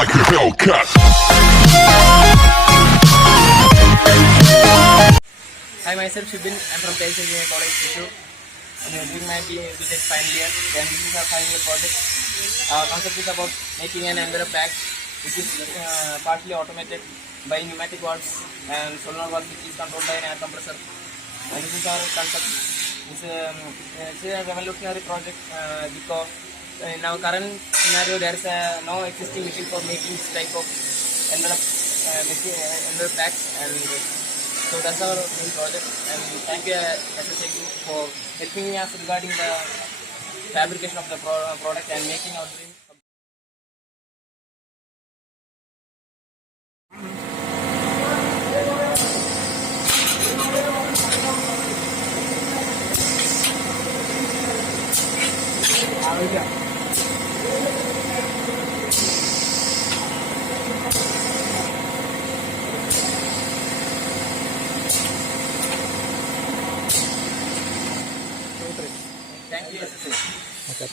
like a Hellcat. Hi, myself Shibin. I'm from Tamil Nadu College, Tissue. I'm doing my BTech final year. And this is our final year project. Our concept is about making an envelope bag, which is partly automated by pneumatic valves and solenoid valves, which is controlled by an air compressor. And this is our concept. It's a revolutionary project because in our current scenario there is no existing machine for making this type of envelope envelope bags, and so that's our main project. And thank you SSI Group for helping us regarding the fabrication of the product and making our dream. Thank you SSI. Okay.